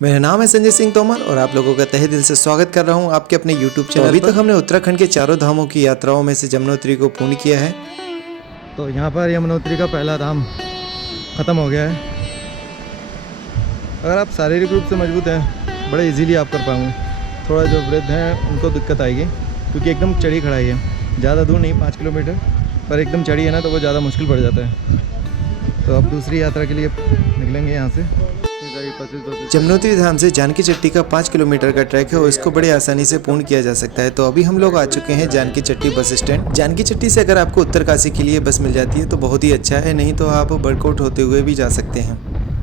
मेरा नाम है संजय सिंह तोमर और आप लोगों का तहे दिल से स्वागत कर रहा हूं आपके अपने YouTube चैनल। अभी तक हमने उत्तराखंड के चारों धामों की यात्राओं में से यमुनोत्री को पूर्ण किया है। तो यहाँ पर यमुनोत्री का पहला धाम ख़त्म हो गया है। अगर आप शारीरिक रूप से मजबूत हैं बड़े इजीली आप कर पाएंगे। थोड़ा जो वृद्ध हैं उनको दिक्कत आएगी क्योंकि एकदम चढ़ी खड़ाई है, ज़्यादा दूर नहीं 5 किलोमीटर, पर एकदम चढ़ी है ना तो वो ज़्यादा मुश्किल पड़ जाता है। तो अब दूसरी यात्रा के लिए निकलेंगे यहाँ से। यमुनोत्री धाम से जानकी चट्टी का 5 किलोमीटर का ट्रैक है और इसको बड़े आसानी से पूर्ण किया जा सकता है। तो अभी हम लोग आ चुके हैं जानकी चट्टी बस स्टैंड। जानकी चट्टी से अगर आपको उत्तरकाशी के लिए बस मिल जाती है तो बहुत ही अच्छा है, नहीं तो आप बड़कोट होते हुए भी जा सकते हैं,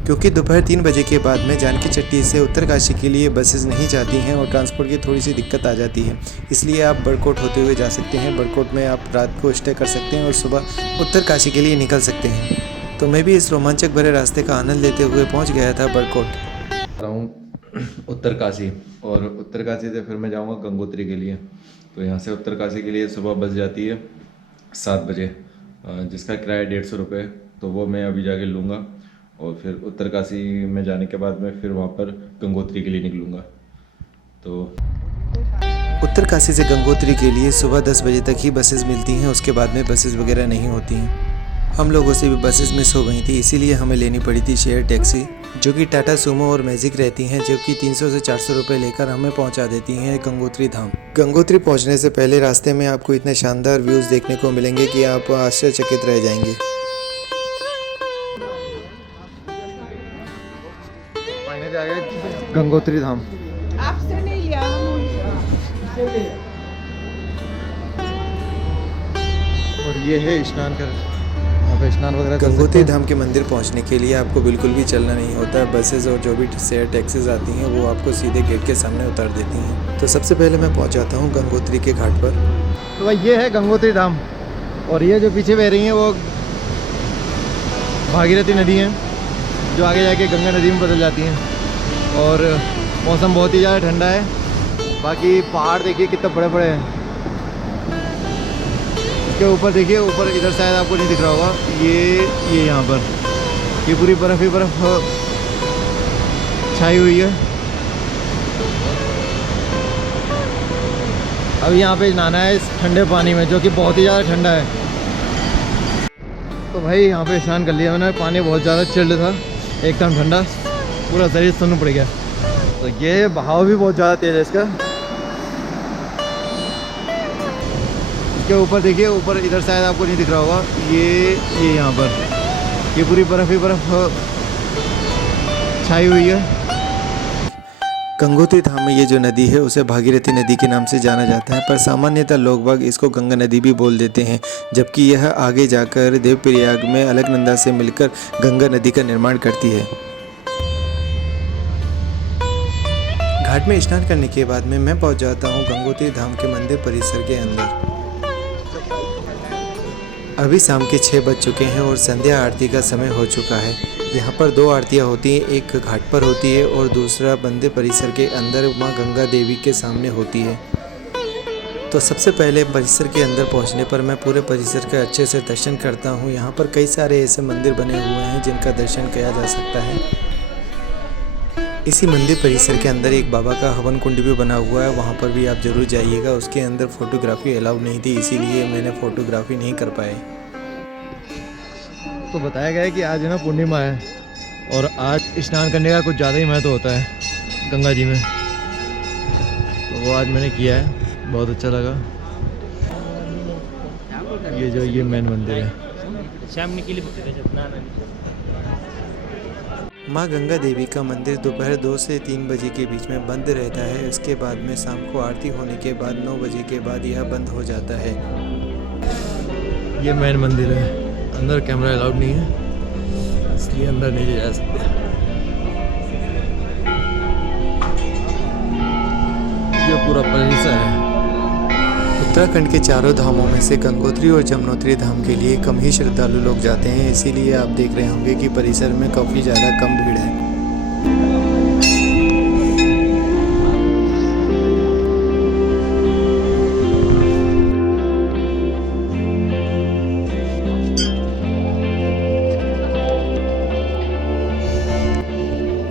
क्योंकि दोपहर 3 बजे के बाद में जानकी चट्टी से उत्तरकाशी के लिए बसेस नहीं जाती हैं और ट्रांसपोर्ट की थोड़ी सी दिक्कत आ जाती है। इसलिए आप बड़कोट होते हुए जा सकते हैं। बड़कोट में आप रात को स्टे कर सकते हैं और सुबह उत्तरकाशी के लिए निकल सकते हैं। तो मैं भी इस रोमांचक भरे रास्ते का आनंद लेते हुए पहुंच गया था बड़कोट। उत्तरकाशी, और उत्तरकाशी से फिर मैं जाऊंगा गंगोत्री के लिए। तो यहाँ से उत्तरकाशी के लिए सुबह बस जाती है 7 बजे, जिसका किराया 150 रुपये। तो वो मैं अभी जाके लूँगा और फिर उत्तरकाशी में जाने के बाद मैं फिर वहाँ पर गंगोत्री के लिए निकलूँगा। तो उत्तरकाशी से गंगोत्री के लिए सुबह 10 बजे तक ही बसेस मिलती हैं, उसके बाद में बसेस वगैरह नहीं होती हैं। हम लोगों से भी बसेस मिस हो गई थी, इसीलिए हमें लेनी पड़ी थी शेयर टैक्सी, जो कि टाटा सूमो और मैजिक रहती हैं, जो कि 300 से 400 रुपये लेकर हमें पहुंचा देती हैं गंगोत्री धाम। गंगोत्री पहुंचने से पहले रास्ते में आपको इतने शानदार व्यूज़ देखने को मिलेंगे कि आप आश्चर्यचकित रह जाएंगे। गंगोत्री धाम आपसे नहीं लिया और ये है स्नान कर, यहाँ पे स्नान वगैरह कर गंगोत्री सकते हैं। धाम के मंदिर पहुंचने के लिए आपको बिल्कुल भी चलना नहीं होता है। बसेस और जो भी शेयर टैक्सीज आती हैं वो आपको सीधे गेट के सामने उतार देती हैं। तो सबसे पहले मैं पहुंच जाता हूं गंगोत्री के घाट पर। तो भाई ये है गंगोत्री धाम और ये जो पीछे बह रही हैं वो भागीरथी नदी है, जो आगे जाके गंगा नदी में बदल जाती हैं। और मौसम बहुत ही ज़्यादा ठंडा है। बाकी पहाड़ देखिए कितने बड़े बड़े हैं। इसके ऊपर देखिए, ऊपर इधर शायद आपको नहीं दिख रहा होगा, ये यहाँ पर ये पूरी बर्फ़ ही बर्फ़ छाई हुई है। अब यहाँ पे नहाना है इस ठंडे पानी में, जो कि बहुत ही ज़्यादा ठंडा है। तो भाई यहाँ पे स्नान कर लिया मैंने। पानी बहुत ज़्यादा चिल्ड था, एकदम ठंडा, पूरा शरीर सुन्न पड़ गया। तो ये बहाव भी बहुत ज़्यादा तेज़ है इसका। इसके ऊपर देखिए, ऊपर इधर शायद आपको नहीं दिख रहा होगा, ये यहाँ पर ये पूरी बर्फ़ ही बर्फ़ छाई हुई है। गंगोत्री धाम में ये जो नदी है उसे भागीरथी नदी के नाम से जाना जाता है, पर सामान्यतः लोग बाग इसको गंगा नदी भी बोल देते हैं, जबकि यह आगे जाकर देवप्रयाग में अलकनंदा से मिलकर गंगा नदी का निर्माण करती है। घाट में स्नान करने के बाद में मैं पहुंच जाता हूं गंगोत्री धाम के मंदिर परिसर के अंदर। अभी शाम के 6 बज चुके हैं और संध्या आरती का समय हो चुका है। यहाँ पर 2 आरतियाँ होती हैं, एक घाट पर होती है और दूसरा मंदिर परिसर के अंदर माँ गंगा देवी के सामने होती है। तो सबसे पहले परिसर के अंदर पहुँचने पर मैं पूरे परिसर का अच्छे से दर्शन करता हूँ। यहाँ पर कई सारे ऐसे मंदिर बने हुए हैं जिनका दर्शन किया जा सकता है। इसी मंदिर परिसर के अंदर एक बाबा का हवन कुंड भी बना हुआ है, वहाँ पर भी आप जरूर जाइएगा। उसके अंदर फ़ोटोग्राफी अलाउड नहीं थी, इसीलिए मैंने फ़ोटोग्राफी नहीं कर पाए। तो बताया गया है कि आज है ना पूर्णिमा है और आज स्नान करने का कुछ ज़्यादा ही महत्व होता है गंगा जी में। तो वो आज मैंने किया है, बहुत अच्छा लगा। ये मेन मंदिर है। माँ गंगा देवी का मंदिर दोपहर 2 से 3 बजे के बीच में बंद रहता है। उसके बाद में शाम को आरती होने के बाद 9 बजे के बाद यह बंद हो जाता है। ये मेन मंदिर है, अंदर कैमरा अलाउड नहीं है, इसलिए अंदर नहीं जा सकते। ये पूरा परिसर है। उत्तराखंड के चारों धामों में से गंगोत्री और यमुनोत्री धाम के लिए कम ही श्रद्धालु लोग जाते हैं, इसीलिए आप देख रहे होंगे कि परिसर में काफ़ी ज़्यादा कम भीड़ है।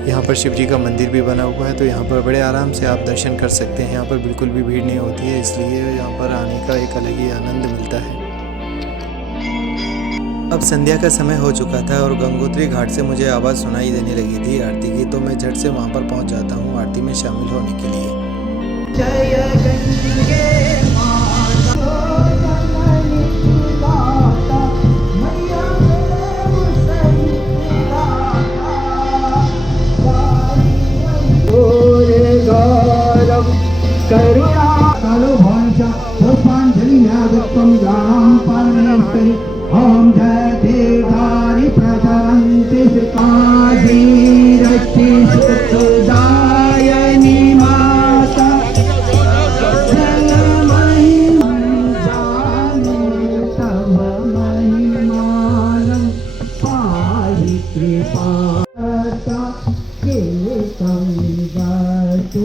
यहाँ पर शिव जी का मंदिर भी बना हुआ है, तो यहाँ पर बड़े आराम से आप दर्शन कर सकते हैं। यहाँ पर बिल्कुल भी भीड़ नहीं होती है, इसलिए यहाँ पर आने का एक अलग ही आनंद मिलता है। अब संध्या का समय हो चुका था और गंगोत्री घाट से मुझे आवाज़ सुनाई देने लगी थी आरती की, तो मैं झट से वहाँ पर पहुँच जाता हूँ आरती में शामिल होने के लिए। जय गंगे करुणा कालो भाषा पुष्पांजलि नागत्वं गां परमेश्वरी ओम जय देवधारी प्रचरन्ति सुकाधी रष्टि सुखदायिनी माता जगमयि जाने तव महिमानं पाहि कृपाता केतं गातु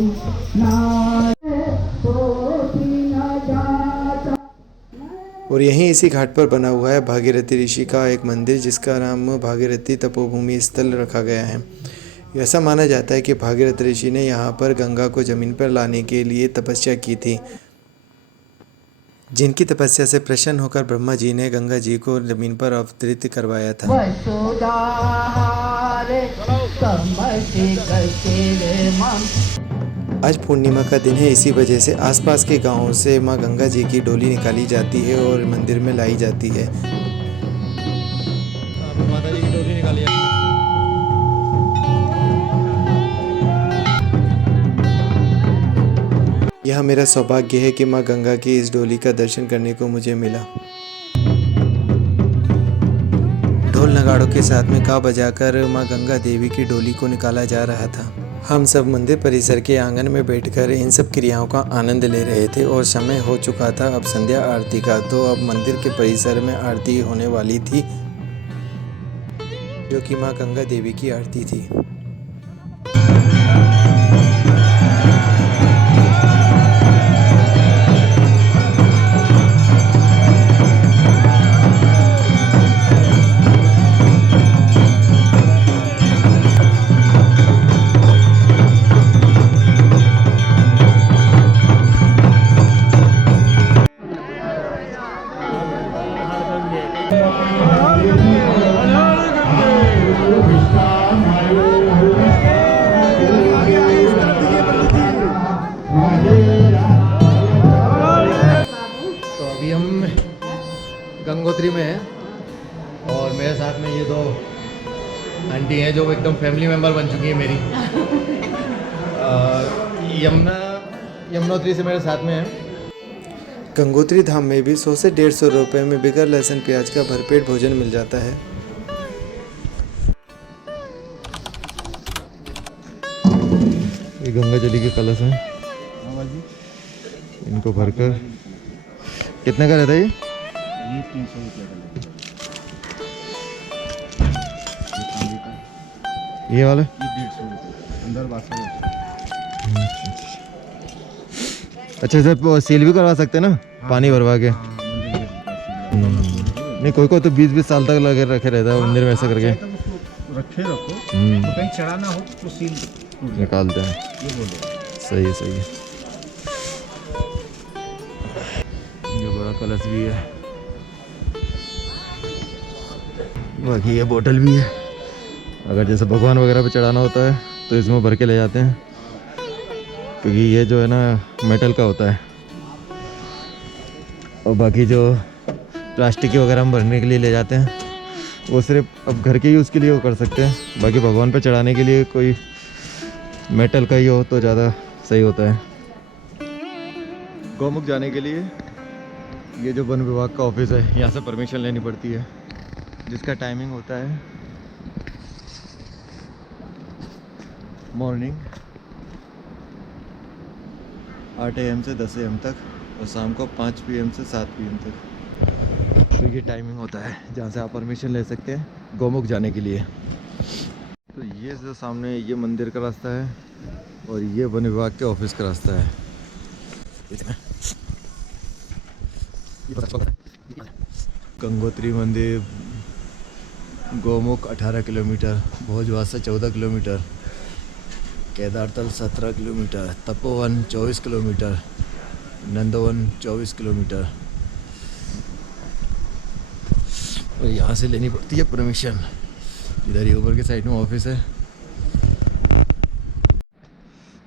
और यहीं इसी घाट पर बना हुआ है भागीरथी ऋषि का एक मंदिर, जिसका नाम भागीरथी तपोभूमि स्थल रखा गया है। ऐसा माना जाता है कि भागीरथ ऋषि ने यहाँ पर गंगा को जमीन पर लाने के लिए तपस्या की थी, जिनकी तपस्या से प्रसन्न होकर ब्रह्मा जी ने गंगा जी को जमीन पर अवतरित करवाया था। आज पूर्णिमा का दिन है, इसी वजह से आसपास के गांवों से मां गंगा जी की डोली निकाली जाती है और मंदिर में लाई जाती है। माता जी की डोली निकाली है। यह मेरा सौभाग्य है कि मां गंगा की इस डोली का दर्शन करने को मुझे मिला। ढोल नगाड़ों के साथ में काव बजाकर मां गंगा देवी की डोली को निकाला जा रहा था। हम सब मंदिर परिसर के आंगन में बैठकर इन सब क्रियाओं का आनंद ले रहे थे और समय हो चुका था अब संध्या आरती का, तो अब मंदिर के परिसर में आरती होने वाली थी, जो कि मां गंगा देवी की आरती थी। गंगोत्री में है और मेरे साथ में ये दो आंटी हैं जो एकदम फैमिली मेंबर बन चुकी है मेरी। यमुनोत्री से मेरे साथ में है। गंगोत्री धाम में भी 100 से 150 रुपये में बगैर लहसुन प्याज का भरपेट भोजन मिल जाता है। ये गंगा जली के कलश हैं, इनको भरकर कितने का रहता है ये 300 रुपये का। ये वाला ये 150 रुपये अंदर बासा। अच्छा सर, सील भी करवा सकते हैं ना? पानी भरवा के। नहीं, कोई तो 20-20 साल तक लगे रखे रहता है मंदिर में ऐसा करके। रखे रखो तो कहीं चढ़ाना हो तो सील निकालते हैं। ये बोलो सही है, सही है। ये बड़ा कलश भी है, बाकी ये बोतल भी है। अगर जैसे भगवान वगैरह पे चढ़ाना होता है तो इसमें भर के ले जाते हैं, क्योंकि ये जो है ना मेटल का होता है। और बाकी जो प्लास्टिक की वगैरह हम भरने के लिए ले जाते हैं वो सिर्फ अब घर के यूज़ के लिए वो कर सकते हैं। बाकी भगवान पे चढ़ाने के लिए कोई मेटल का ही हो तो ज़्यादा सही होता है। गौमुख जाने के लिए ये जो वन विभाग का ऑफिस है, यहाँ से परमिशन लेनी पड़ती है, जिसका टाइमिंग होता है मॉर्निंग 8 AM से 10 AM तक और शाम को 5 PM से 7 PM तक। तो ये टाइमिंग होता है जहाँ से आप परमिशन ले सकते हैं गौमुख जाने के लिए। तो ये जो सामने ये मंदिर का रास्ता है और ये वन विभाग के ऑफिस का रास्ता है। गंगोत्री मंदिर, गौमुख 18 किलोमीटर, भोजवासा 14 kilometre, Kedartal 17 kilometre, Tapovan 24 kilometre, Nandanvan 24 kilometre. और यहाँ से लेनी पड़ती है परमिशन। इधर ही ऊपर के साइड में ऑफिस है।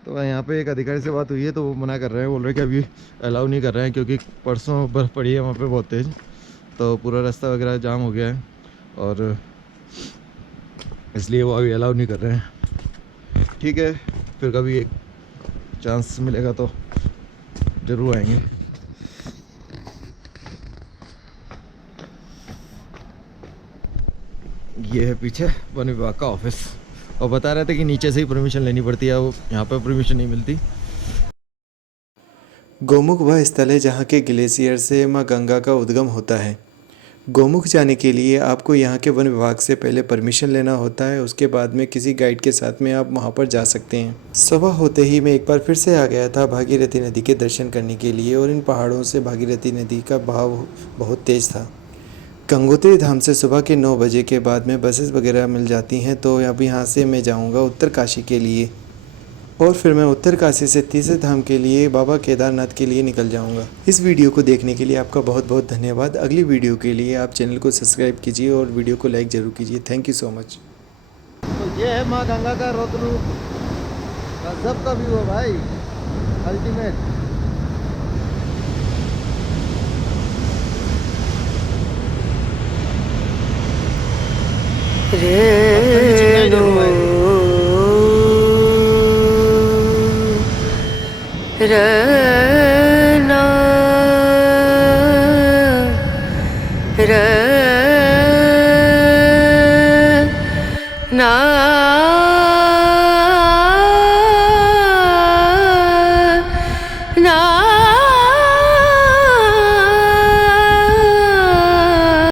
तो यहाँ पे एक अधिकारी से बात हुई है, तो वो मना कर रहे हैं, बोल रहे हैं कि अभी अलाउ नहीं कर रहे हैं क्योंकि परसों बर्फ़ पड़ी है वहाँ पे बहुत तेज़, तो पूरा रास्ता वगैरह जाम हो गया है और इसलिए वो अभी अलाउ नहीं कर रहे हैं। ठीक है, फिर कभी एक चांस मिलेगा तो ज़रूर आएंगे। ये है पीछे वन विभाग का ऑफिस, और बता रहे थे कि नीचे से ही परमिशन लेनी पड़ती है, वो यहाँ पे परमिशन नहीं मिलती। गोमुख वह स्थल है जहाँ के ग्लेशियर से माँ गंगा का उद्गम होता है। गोमुख जाने के लिए आपको यहाँ के वन विभाग से पहले परमिशन लेना होता है, उसके बाद में किसी गाइड के साथ में आप वहाँ पर जा सकते हैं। सुबह होते ही मैं एक बार फिर से आ गया था भागीरथी नदी के दर्शन करने के लिए, और इन पहाड़ों से भागीरथी नदी का बहाव बहुत तेज़ था। गंगोत्री धाम से सुबह के 9 बजे के बाद में बसेस वगैरह मिल जाती हैं, तो अब यहाँ से मैं जाऊँगा उत्तरकाशी के लिए, और फिर मैं उत्तरकाशी से तीसरे धाम के लिए बाबा केदारनाथ के लिए निकल जाऊंगा। इस वीडियो को देखने के लिए आपका बहुत बहुत धन्यवाद। अगली वीडियो के लिए आप चैनल को सब्सक्राइब कीजिए और वीडियो को लाइक ज़रूर कीजिए। Thank you so much. तो ये है माँ गंगा का रौद्र रूप, गजब का व्यू है भाई, अल्टीमेट। रे